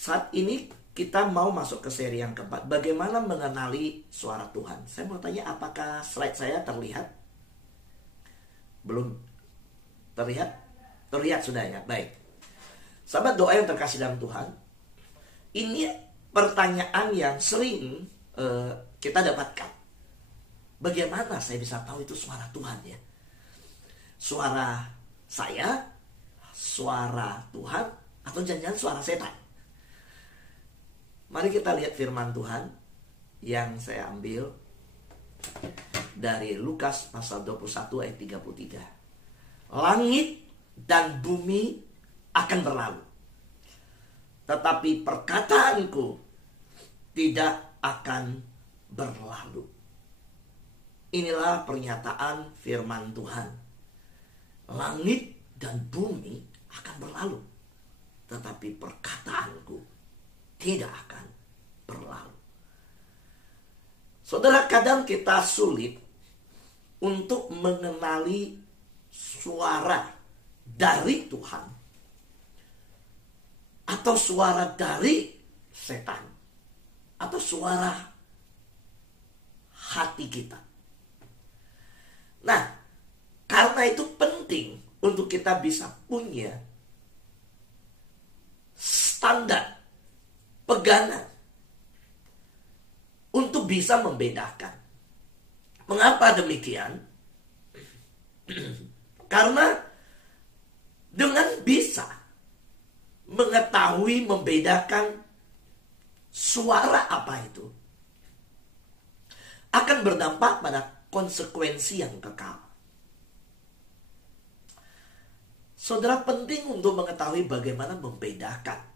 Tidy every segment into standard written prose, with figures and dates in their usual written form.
Saat ini kita mau masuk ke seri yang keempat, bagaimana mengenali suara Tuhan. Saya mau tanya, apakah slide saya terlihat? Belum terlihat? Terlihat sudah ya, baik. Sahabat doa yang terkasih dalam Tuhan, ini pertanyaan yang sering kita dapatkan. Bagaimana saya bisa tahu itu suara Tuhan ya? Suara saya, suara Tuhan, atau jangan-jangan suara setan? Mari kita lihat firman Tuhan yang saya ambil dari Lukas pasal 21 ayat 33. Langit dan bumi akan berlalu, tetapi perkataanku tidak akan berlalu. Inilah pernyataan firman Tuhan. Langit dan bumi akan berlalu, tetapi perkataanku tidak akan berlalu. Saudara, kadang kita sulit untuk mengenali suara dari Tuhan atau suara dari setan atau suara hati kita. Nah, karena itu penting untuk kita bisa punya standar pegangan untuk bisa membedakan. Mengapa demikian? Karena dengan bisa mengetahui, membedakan suara apa itu, akan berdampak pada konsekuensi yang kekal. Saudara, penting untuk mengetahui bagaimana membedakan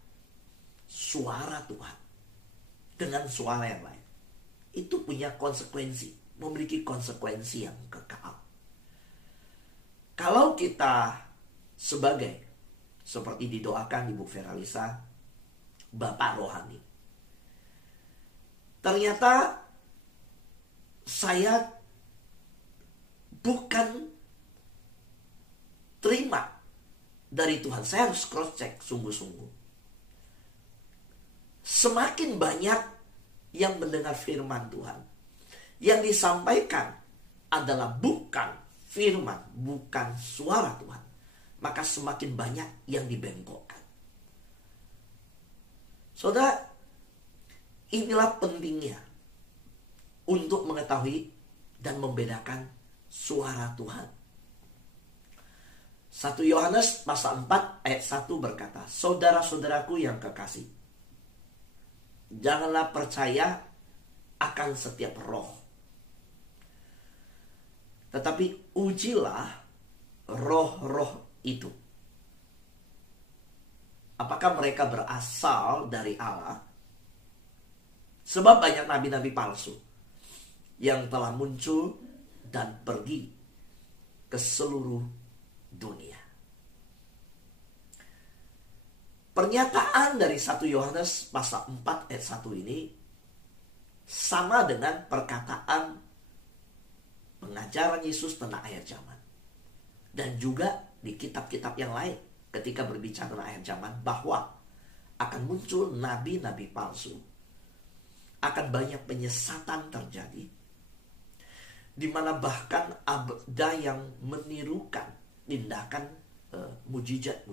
suara Tuhan dengan suara yang lain. Itu punya konsekuensi, memiliki konsekuensi yang kekal. Kalau kita seperti didoakan Ibu Veralisa, Bapak Rohani, ternyata saya bukan terima dari Tuhan. Saya harus cross check sungguh-sungguh. Semakin banyak yang mendengar firman Tuhan, yang disampaikan adalah bukan firman, bukan suara Tuhan, maka semakin banyak yang dibengkokkan. Saudara, inilah pentingnya untuk mengetahui dan membedakan suara Tuhan. 1 Yohanes pasal 4 ayat 1 berkata, saudara-saudaraku yang kekasih, janganlah percaya akan setiap roh, tetapi ujilah roh-roh itu, apakah mereka berasal dari Allah. Sebab banyak nabi-nabi palsu yang telah muncul dan pergi ke seluruh dunia. Pernyataan dari 1 Yohanes pasal 4 ayat 1 ini sama dengan perkataan pengajaran Yesus tentang akhir zaman. Dan juga di kitab-kitab yang lain ketika berbicara tentang akhir zaman, bahwa akan muncul nabi-nabi palsu, akan banyak penyesatan terjadi, di mana bahkan ada yang menirukan tindakan mujizat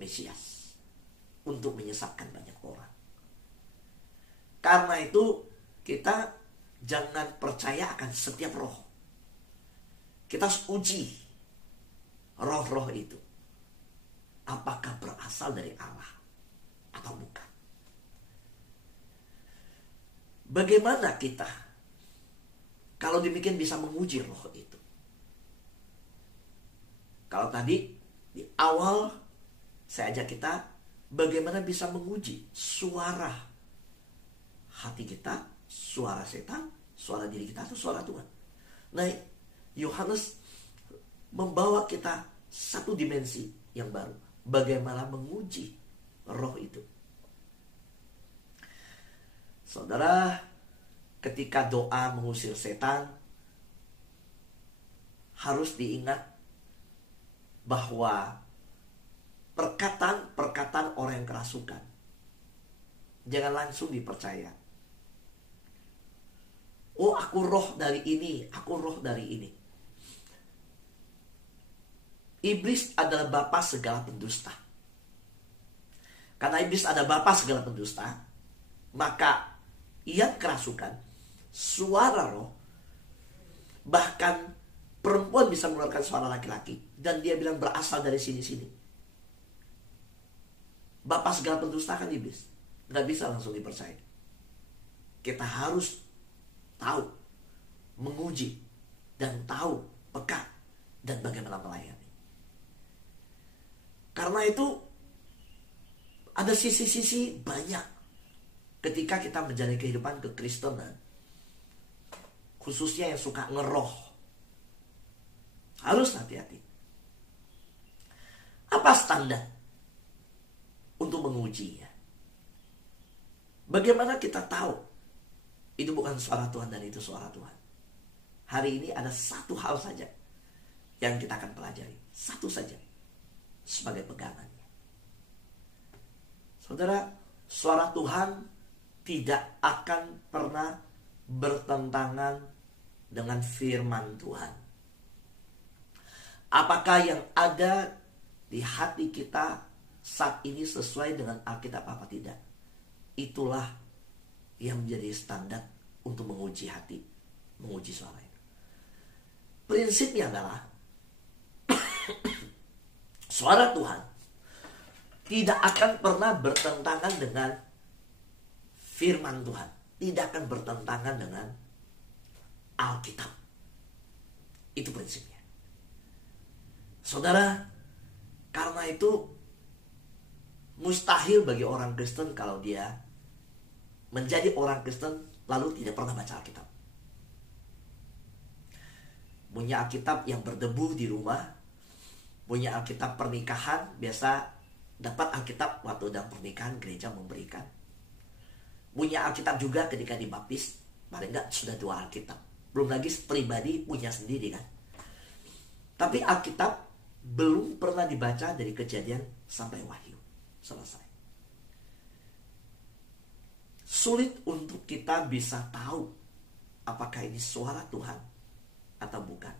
Mesias untuk menyesatkan banyak orang. Karena itu kita jangan percaya akan setiap roh. Kita harus uji roh-roh itu, apakah berasal dari Allah atau bukan. Bagaimana kita kalau demikian bisa menguji roh itu? Kalau tadi di awal saya ajak kita bagaimana bisa menguji suara hati kita, suara setan, suara diri kita, atau suara Tuhan. Nah, Yohanes membawa kita satu dimensi yang baru, bagaimana menguji roh itu. Saudara, ketika doa mengusir setan, harus diingat bahwa perkataan orang yang kerasukan Jangan langsung dipercaya. Oh, aku roh dari ini, aku roh dari ini. Iblis adalah bapa segala pendusta. Karena iblis ada bapa segala pendusta, maka ia kerasukan suara roh. Bahkan perempuan bisa mengeluarkan suara laki-laki, dan dia bilang berasal dari sini-sini. Bapa segala pendusta kan iblis. Gak bisa langsung dipercaya. Kita harus tahu, menguji, dan tahu peka dan bagaimana melayani. Karena itu ada sisi-sisi banyak ketika kita menjalani kehidupan kekristenan, khususnya yang suka ngeroh. Harus hati-hati. Apa standar untuk mengujinya? Bagaimana kita tahu itu bukan suara Tuhan dan itu suara Tuhan? Hari ini ada satu hal saja yang kita akan pelajari. Satu saja sebagai pegangannya. Saudara, suara Tuhan tidak akan pernah bertentangan dengan firman Tuhan. Apakah yang ada di hati kita saat ini sesuai dengan Alkitab apa tidak? Itulah yang menjadi standar untuk menguji hati, menguji suara itu. Prinsipnya adalah suara Tuhan tidak akan pernah bertentangan dengan firman Tuhan. Tidak akan bertentangan dengan Alkitab. Itu prinsipnya. Saudara, karena itu mustahil bagi orang Kristen kalau dia menjadi orang Kristen lalu tidak pernah baca Alkitab. Punya Alkitab yang berdebu di rumah, punya Alkitab pernikahan, biasa dapat Alkitab waktu dalam pernikahan gereja memberikan. Punya Alkitab juga ketika dibaptis, paling enggak sudah 2 Alkitab. Belum lagi pribadi punya sendiri kan. Tapi Alkitab belum pernah dibaca dari Kejadian sampai Wahyu. Selesai. Sulit untuk kita bisa tahu apakah ini suara Tuhan atau bukan,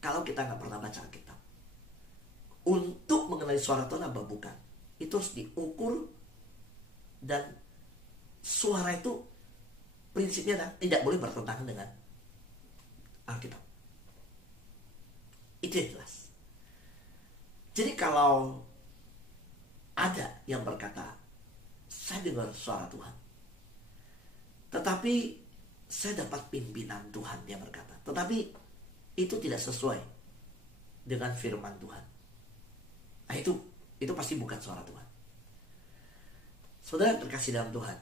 kalau kita nggak pernah baca Alkitab. Untuk mengenali suara Tuhan apa bukan, itu harus diukur. Dan suara itu prinsipnya tidak boleh bertentangan dengan Alkitab. Itu yang jelas. Jadi kalau ada yang berkata, saya dengar suara Tuhan, tetapi saya dapat pimpinan Tuhan, dia berkata, tetapi itu tidak sesuai dengan firman Tuhan. Nah itu pasti bukan suara Tuhan. Saudara terkasih dalam Tuhan,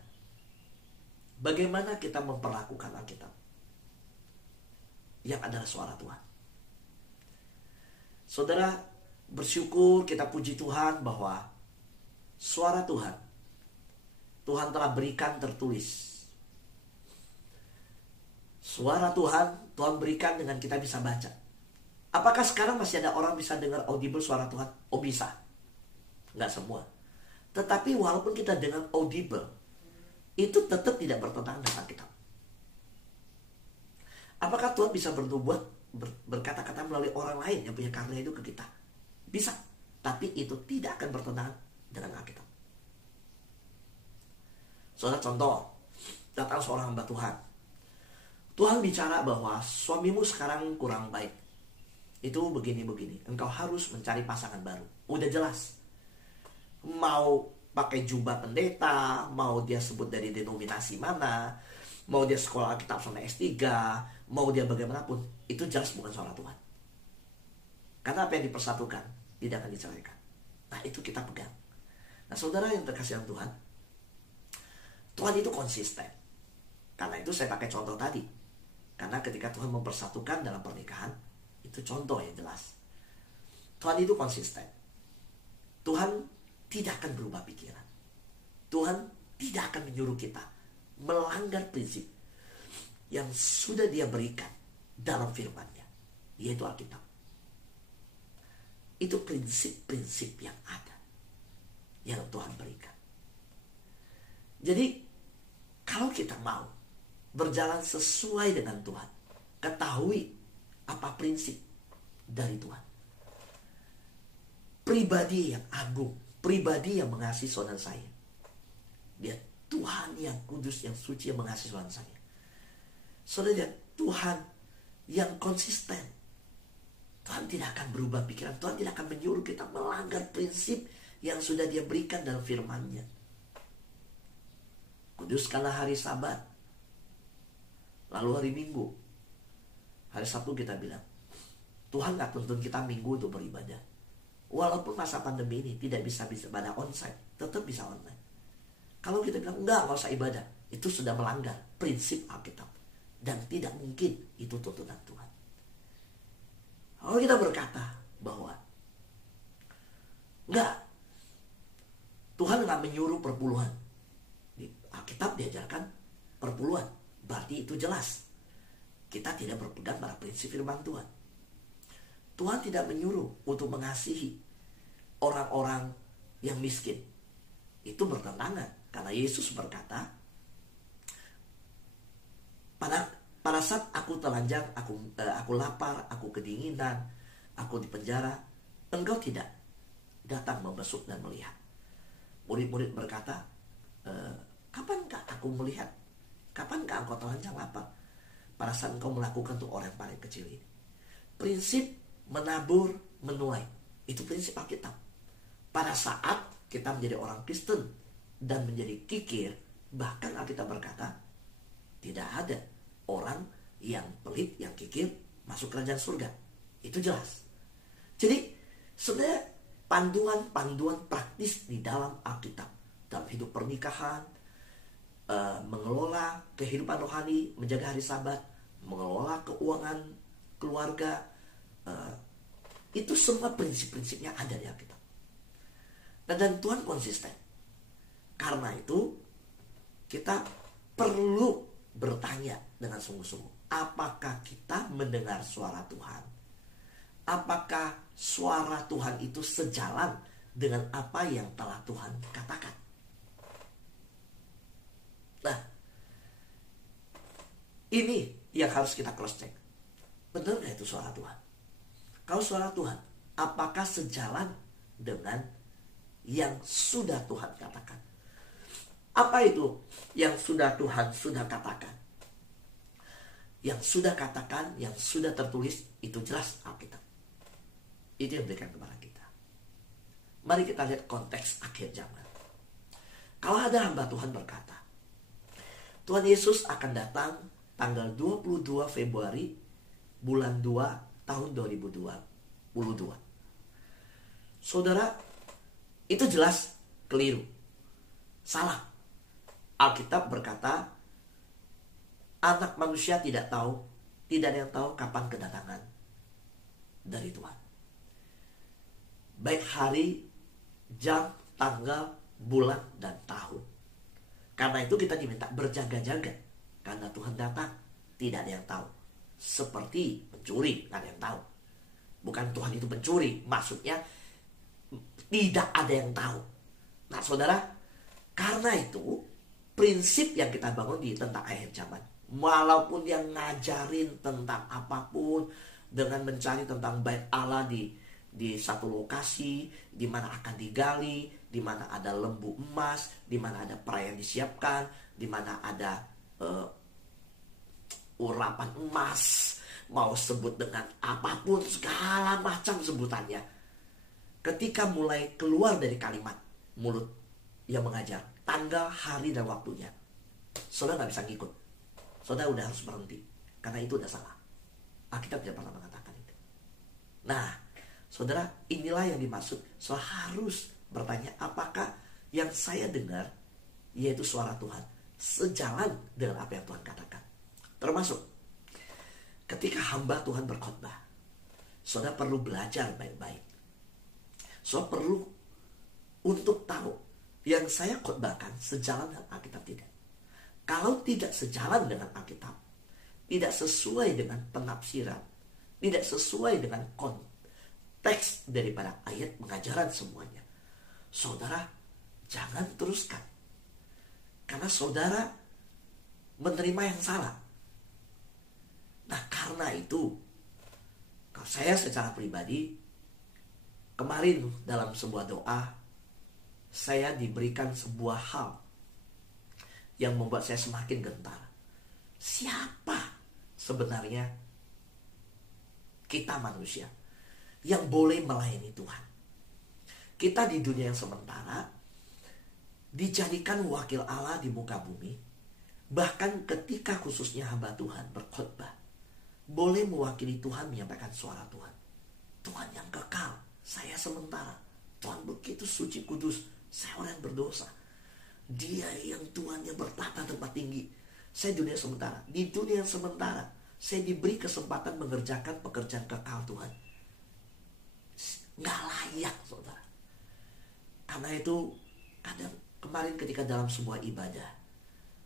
bagaimana kita memperlakukan Alkitab yang adalah suara Tuhan? Saudara, bersyukur, kita puji Tuhan bahwa suara Tuhan telah berikan tertulis. Suara Tuhan berikan dengan kita bisa baca. Apakah sekarang masih ada orang bisa dengar audible suara Tuhan? Oh, bisa. Enggak semua. Tetapi walaupun kita dengar audible, itu tetap tidak bertentangan dengan Alkitab. Apakah Tuhan bisa bernubuat, berkata-kata melalui orang lain yang punya karunia itu ke kita? Bisa. Tapi itu tidak akan bertentangan dengan Alkitab. Saudara, contoh, datang seorang hamba Tuhan. Tuhan bicara bahwa suamimu sekarang kurang baik. Itu begini-begini. Engkau harus mencari pasangan baru. Udah jelas. Mau pakai jubah pendeta, mau dia sebut dari denominasi mana, mau dia sekolah Alkitab sampai S3, mau dia bagaimanapun, itu jelas bukan suara Tuhan. Karena apa yang dipersatukan tidak akan diceraikan. Nah, itu kita pegang. Nah, saudara yang terkasih dalam Tuhan, Tuhan itu konsisten. Karena itu saya pakai contoh tadi. Karena ketika Tuhan mempersatukan dalam pernikahan, itu contoh yang jelas. Tuhan itu konsisten. Tuhan tidak akan berubah pikiran. Tuhan tidak akan menyuruh kita melanggar prinsip yang sudah dia berikan dalam firman-Nya, yaitu Alkitab. Itu prinsip-prinsip yang ada, yang Tuhan berikan. Jadi kalau kita mau berjalan sesuai dengan Tuhan, ketahui apa prinsip dari Tuhan. Pribadi yang agung, pribadi yang mengasihi saudara saya. Dia Tuhan yang kudus, yang suci, yang mengasihi saudara saya. Saudara, Tuhan yang konsisten. Tuhan tidak akan berubah pikiran. Tuhan tidak akan menyuruh kita melanggar prinsip yang sudah Dia berikan dalam firman-Nya. Kuduskanlah hari Sabat. Lalu hari Minggu. Hari Sabtu kita bilang, Tuhan gak tuntun kita Minggu untuk beribadah. Walaupun masa pandemi ini tidak bisa ibadah onsite, tetap bisa online. Kalau kita bilang, enggak usah ibadah, itu sudah melanggar prinsip Alkitab. Dan tidak mungkin itu tuntunan Tuhan. Kalau kita berkata bahwa enggak, Tuhan gak menyuruh perpuluhan. Di Alkitab diajarkan perpuluhan. Berarti itu jelas. Kita tidak berpegang pada prinsip firman Tuhan. Tuhan tidak menyuruh untuk mengasihi orang-orang yang miskin. Itu bertentangan. Karena Yesus berkata, pada saat aku telanjang, aku lapar, aku kedinginan, aku di penjara, engkau tidak datang membesuk dan melihat. Murid-murid berkata, kapankah aku melihat? Kapankah engkau telanjang lapar? Pada saat engkau melakukan untuk orang yang paling kecil ini. Prinsip menabur, menuai. Itu prinsip Alkitab. Pada saat kita menjadi orang Kristen dan menjadi kikir, bahkan Alkitab berkata, tidak ada orang yang pelit, yang kikir, masuk kerajaan surga. Itu jelas. Jadi, sebenarnya panduan-panduan praktis di dalam Alkitab. Dalam hidup pernikahan, mengelola kehidupan rohani, menjaga hari Sabat, mengelola keuangan keluarga, itu semua prinsip-prinsipnya ada di Alkitab. Dan Tuhan konsisten. Karena itu kita perlu bertanya dengan sungguh-sungguh, apakah kita mendengar suara Tuhan? Apakah suara Tuhan itu sejalan dengan apa yang telah Tuhan katakan? Nah, ini yang harus kita cross check. Benar gak itu suara Tuhan? Kalau suara Tuhan, apakah sejalan dengan yang sudah Tuhan katakan? Apa itu yang sudah Tuhan sudah katakan? Yang sudah katakan, yang sudah tertulis, itu jelas Alkitab. Itu yang diberikan kepada kita. Mari kita lihat konteks akhir zaman. Kalau ada hamba Tuhan berkata, Tuhan Yesus akan datang tanggal 22 Februari bulan 2 tahun 2022. Saudara, itu jelas keliru. Salah. Alkitab berkata, anak manusia tidak ada yang tahu kapan kedatangan dari Tuhan. Baik hari, jam, tanggal, bulan, dan tahun. Karena itu kita diminta berjaga-jaga. Karena Tuhan datang, tidak ada yang tahu. Seperti pencuri, tidak ada yang tahu. Bukan Tuhan itu pencuri, maksudnya tidak ada yang tahu. Nah saudara, karena itu prinsip yang kita bangun di tentang akhir zaman, walaupun dia ngajarin tentang apapun, dengan mencari tentang bait Allah di satu lokasi, di mana akan digali, di mana ada lembu emas, di mana ada perayaan disiapkan, di mana ada urapan emas, mau sebut dengan apapun, segala macam sebutannya. Ketika mulai keluar dari kalimat mulut yang mengajar, tanggal, hari, dan waktunya, saudara gak bisa ngikut. Saudara udah harus berhenti, karena itu udah salah. Alkitab tidak pernah mengatakan itu. Nah, saudara, inilah yang dimaksud. Saudara harus bertanya, apakah yang saya dengar, yaitu suara Tuhan, sejalan dengan apa yang Tuhan katakan. Termasuk ketika hamba Tuhan berkhotbah, saudara perlu belajar baik-baik. Saudara perlu untuk tahu yang saya khotbahkan sejalan dengan Alkitab tidak. Kalau tidak sejalan dengan Alkitab, tidak sesuai dengan penafsiran, tidak sesuai dengan konteks daripada ayat pengajaran semuanya, saudara jangan teruskan. Karena saudara menerima yang salah. Nah, karena itu, kalau saya secara pribadi, kemarin dalam sebuah doa, saya diberikan sebuah hal yang membuat saya semakin gentar. Siapa sebenarnya kita manusia yang boleh melayani Tuhan? Kita di dunia yang sementara dijadikan wakil Allah di muka bumi. Bahkan ketika khususnya hamba Tuhan berkhotbah, boleh mewakili Tuhan menyampaikan suara Tuhan. Tuhan yang kekal, saya sementara. Tuhan begitu suci kudus, saya orang yang berdosa. Dia yang Tuhan yang bertata tempat tinggi, saya dunia sementara. Di dunia sementara, saya diberi kesempatan mengerjakan pekerjaan kekal Tuhan. Nggak layak, saudara. Karena itu, kadang kemarin ketika dalam sebuah ibadah,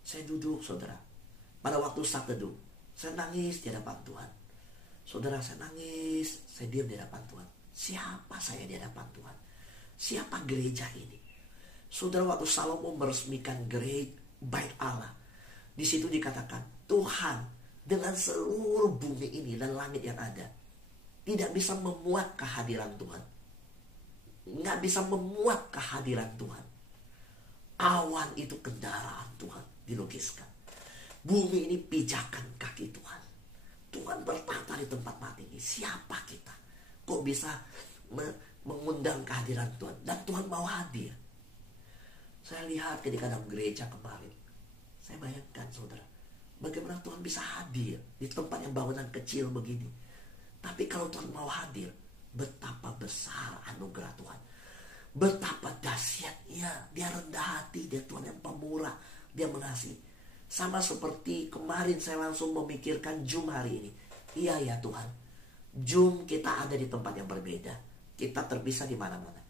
saya duduk, saudara. Pada waktu saat teduh, saya nangis di hadapan Tuhan. Saudara, saya nangis, saya diam di hadapan Tuhan. Siapa saya di hadapan Tuhan? Siapa gereja ini? Saudara, waktu Salomo meresmikan gereja bait Allah, di situ dikatakan, Tuhan dengan seluruh bumi ini dan langit yang ada tidak bisa memuat kehadiran Tuhan. Nggak bisa memuat kehadiran Tuhan. Awan itu kendaraan Tuhan, dilukiskan. Bumi ini pijakan kaki Tuhan. Tuhan bertata di tempat mati ini. Siapa kita? Kok bisa mengundang kehadiran Tuhan? Dan Tuhan mau hadir. Saya lihat ketika dalam gereja kemarin, saya bayangkan, saudara, bagaimana Tuhan bisa hadir di tempat yang bangunan kecil begini. Tapi kalau Tuhan mau hadir, betapa besar anugerah Tuhan. Betapa dahsyatnya. Dia rendah hati, dia Tuhan yang pemurah, dia mengasihi. Sama seperti kemarin saya langsung memikirkan Zoom hari ini. Iya ya Tuhan, Zoom kita ada di tempat yang berbeda. Kita terpisah di mana-mana.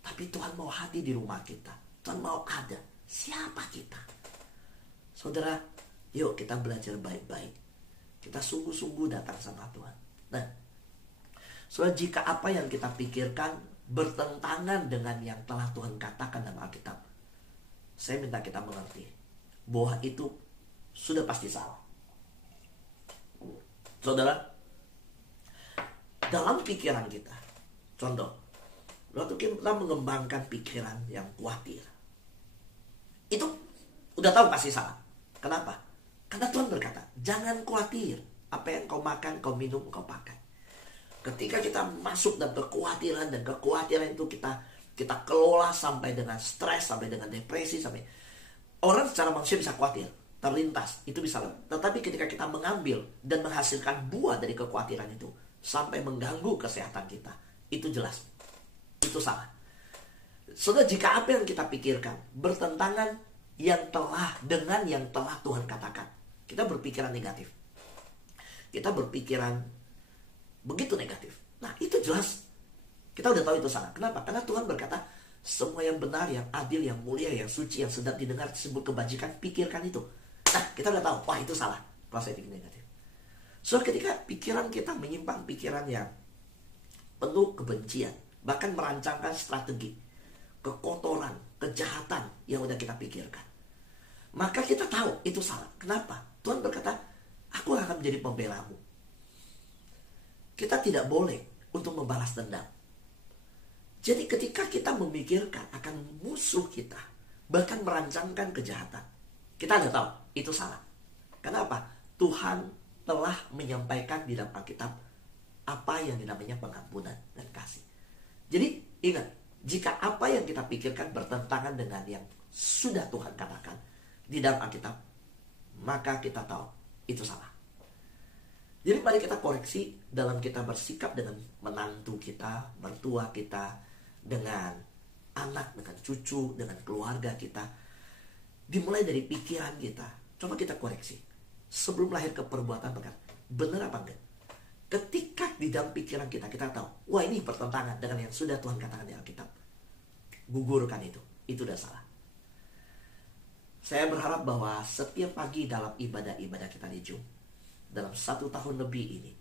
Tapi Tuhan mau hadir di rumah kita. Tuhan mau ada. Siapa kita? Saudara, yuk kita belajar baik-baik. Kita sungguh-sungguh datang sama Tuhan. Nah, saudara, jika apa yang kita pikirkan bertentangan dengan yang telah Tuhan katakan dalam Alkitab, saya minta kita mengerti bahwa itu sudah pasti salah. Saudara, dalam pikiran kita, contoh, waktu kita mengembangkan pikiran yang khawatir, itu udah tahu pasti salah. Kenapa? Karena Tuhan berkata, jangan khawatir apa yang kau makan, kau minum, kau pakai. Ketika kita masuk dalam kekhawatiran, dan kekhawatiran itu kita kelola sampai dengan stres, sampai dengan depresi, sampai orang secara manusia bisa khawatir, terlintas, itu bisa. Tetapi ketika kita mengambil dan menghasilkan buah dari kekhawatiran itu sampai mengganggu kesehatan kita, itu jelas, itu salah. Saudara, jika apa yang kita pikirkan bertentangan dengan yang telah Tuhan katakan, kita berpikiran negatif, kita berpikiran begitu negatif, nah itu jelas kita udah tahu itu salah. Kenapa? Karena Tuhan berkata, semua yang benar, yang adil, yang mulia, yang suci, yang sedap didengar disebut kebajikan, pikirkan itu. Nah, kita udah tahu, wah itu salah kalau saya pikir negatif. So, ketika pikiran kita menyimpang, pikiran yang penuh kebencian, bahkan merancangkan strategi kekotoran, kejahatan yang udah kita pikirkan, maka kita tahu itu salah. Kenapa? Tuhan berkata, aku akan menjadi pembelamu. Kita tidak boleh untuk membalas dendam. Jadi ketika kita memikirkan akan musuh kita, bahkan merancangkan kejahatan, kita udah tahu itu salah. Kenapa? Tuhan telah menyampaikan di dalam Alkitab apa yang dinamanya pengampunan dan kasih. Jadi ingat, jika apa yang kita pikirkan bertentangan dengan yang sudah Tuhan katakan di dalam Alkitab, maka kita tahu itu salah. Jadi mari kita koreksi dalam kita bersikap dengan menantu kita, mertua kita, dengan anak, dengan cucu, dengan keluarga kita. Dimulai dari pikiran kita. Coba kita koreksi. Sebelum lahir ke perbuatan perkara, benar apa enggak? Ketika di dalam pikiran kita, kita tahu, wah ini bertentangan dengan yang sudah Tuhan katakan di Alkitab, gugurkan itu. Itu udah salah. Saya berharap bahwa setiap pagi dalam ibadah-ibadah kita di Zoom, dalam 1 tahun lebih ini,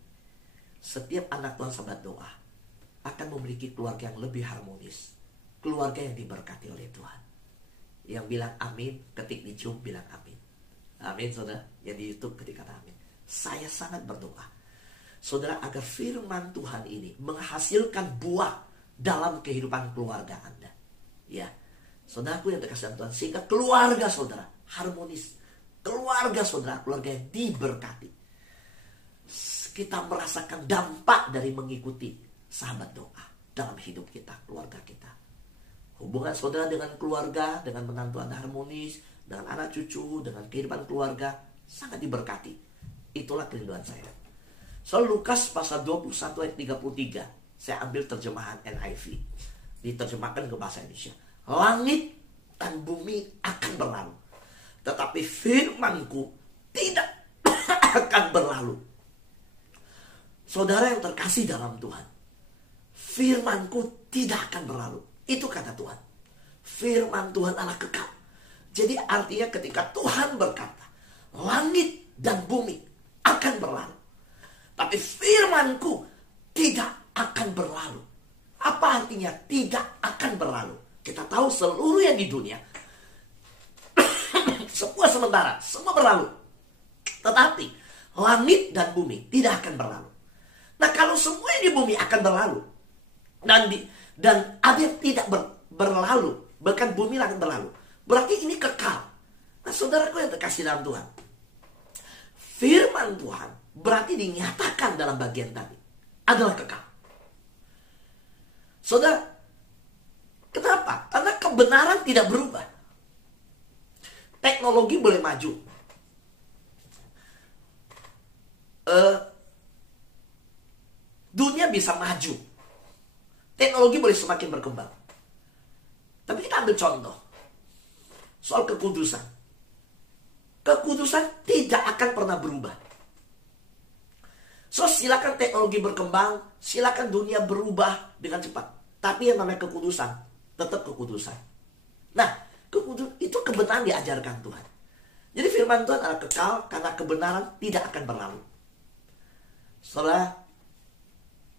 setiap anak Tuhan sahabat doa akan memiliki keluarga yang lebih harmonis, keluarga yang diberkati oleh Tuhan. Yang bilang amin, ketik di Zoom bilang amin. Amin saudara. Yang di YouTube ketik kata amin. Saya sangat berdoa, saudara, agar firman Tuhan ini menghasilkan buah dalam kehidupan keluarga Anda. Ya, saudaraku yang terkasih dalam Tuhan, sehingga keluarga saudara harmonis. Keluarga saudara, keluarga yang diberkati. Kita merasakan dampak dari mengikuti sahabat doa dalam hidup kita, keluarga kita. Hubungan saudara dengan keluarga, dengan menantu Anda harmonis, dengan anak cucu, dengan kehidupan keluarga, sangat diberkati. Itulah kerinduan saya. Soal Lukas pasal 21 ayat 33, saya ambil terjemahan NIV, diterjemahkan ke bahasa Indonesia. Langit dan bumi akan berlalu, tetapi firmanku tidak akan berlalu. Saudara yang terkasih dalam Tuhan, firmanku tidak akan berlalu. Itu kata Tuhan. Firman Tuhan adalah kekal. Jadi artinya ketika Tuhan berkata, langit dan bumi akan berlalu, tapi firmanku tidak akan berlalu. Apa artinya tidak akan berlalu? Kita tahu seluruh yang di dunia semua sementara, semua berlalu. Tetapi langit dan bumi tidak akan berlalu. Nah, kalau semua yang di bumi akan berlalu dan ada yang tidak berlalu, bahkan bumi akan berlalu, berarti ini kekal. Nah, saudaraku yang terkasih dalam Tuhan, firman Tuhan berarti dinyatakan dalam bagian tadi adalah kekal. Saudara, kenapa? Karena kebenaran tidak berubah. Teknologi boleh maju, dunia bisa maju, teknologi boleh semakin berkembang. Tapi kita ambil contoh soal kekudusan. Kekudusan tidak akan pernah berubah. So, silakan teknologi berkembang, silakan dunia berubah dengan cepat, tapi yang namanya kekudusan tetap kekudusan. Nah, itu kebenaran diajarkan Tuhan. Jadi firman Tuhan adalah kekal karena kebenaran tidak akan berlalu. Setelah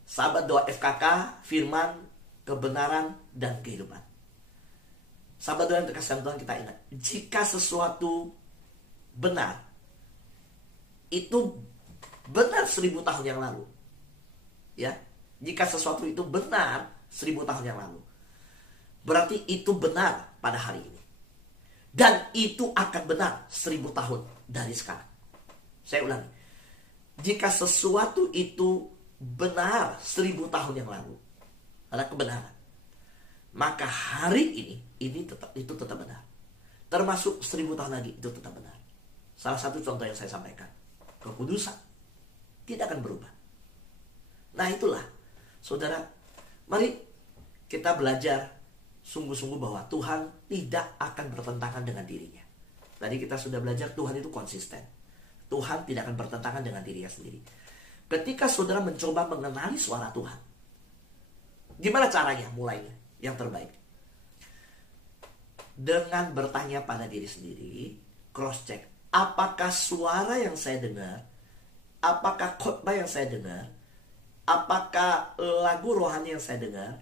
sahabat doa FKK, firman, kebenaran, dan kehidupan. Sahabat doa yang terkasih Tuhan, kita ingat, jika sesuatu benar, itu benar 1000 tahun yang lalu. Ya, jika sesuatu itu benar 1000 tahun yang lalu, berarti itu benar pada hari ini. Dan itu akan benar 1000 tahun dari sekarang. Saya ulangi, jika sesuatu itu benar 1000 tahun yang lalu, ada kebenaran, maka hari ini tetap benar. Termasuk 1000 tahun lagi itu tetap benar. Salah satu contoh yang saya sampaikan, kekudusan tidak akan berubah. Nah, itulah saudara, mari kita belajar sungguh-sungguh bahwa Tuhan tidak akan bertentangan dengan dirinya. Tadi kita sudah belajar Tuhan itu konsisten. Tuhan tidak akan bertentangan dengan dirinya sendiri. Ketika saudara mencoba mengenali suara Tuhan, gimana caranya mulainya? Yang terbaik, dengan bertanya pada diri sendiri, cross check, apakah suara yang saya dengar, apakah khotbah yang saya dengar, apakah lagu rohani yang saya dengar,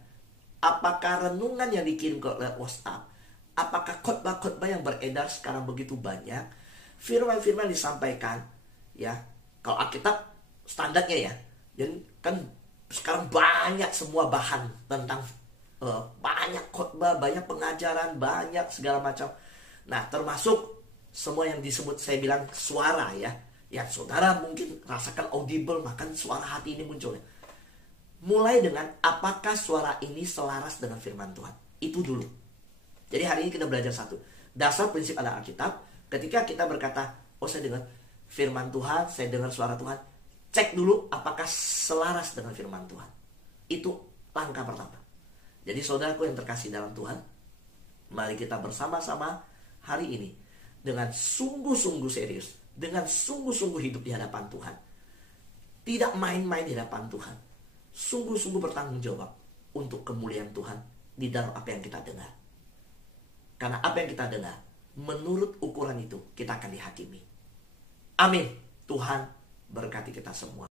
apakah renungan yang dikirim ke WhatsApp, apakah khotbah-khotbah yang beredar sekarang begitu banyak, firman-firman disampaikan, ya, kalau Alkitab standarnya ya, jadi kan sekarang banyak semua bahan tentang banyak khotbah, banyak pengajaran, banyak segala macam. Nah, termasuk semua yang disebut saya bilang suara ya, yang saudara mungkin rasakan audible, makan suara hati ini muncul. Mulai dengan apakah suara ini selaras dengan firman Tuhan. Itu dulu. Jadi hari ini kita belajar satu. Dasar prinsip ada Alkitab. Ketika kita berkata, oh saya dengar firman Tuhan, saya dengar suara Tuhan, cek dulu apakah selaras dengan firman Tuhan. Itu langkah pertama. Jadi saudaraku yang terkasih dalam Tuhan, mari kita bersama-sama hari ini dengan sungguh-sungguh serius, dengan sungguh-sungguh hidup di hadapan Tuhan. Tidak main-main di hadapan Tuhan. Sungguh-sungguh bertanggung jawab untuk kemuliaan Tuhan di dalam apa yang kita dengar. Karena apa yang kita dengar, menurut ukuran itu kita akan dihakimi. Amin. Tuhan berkati kita semua.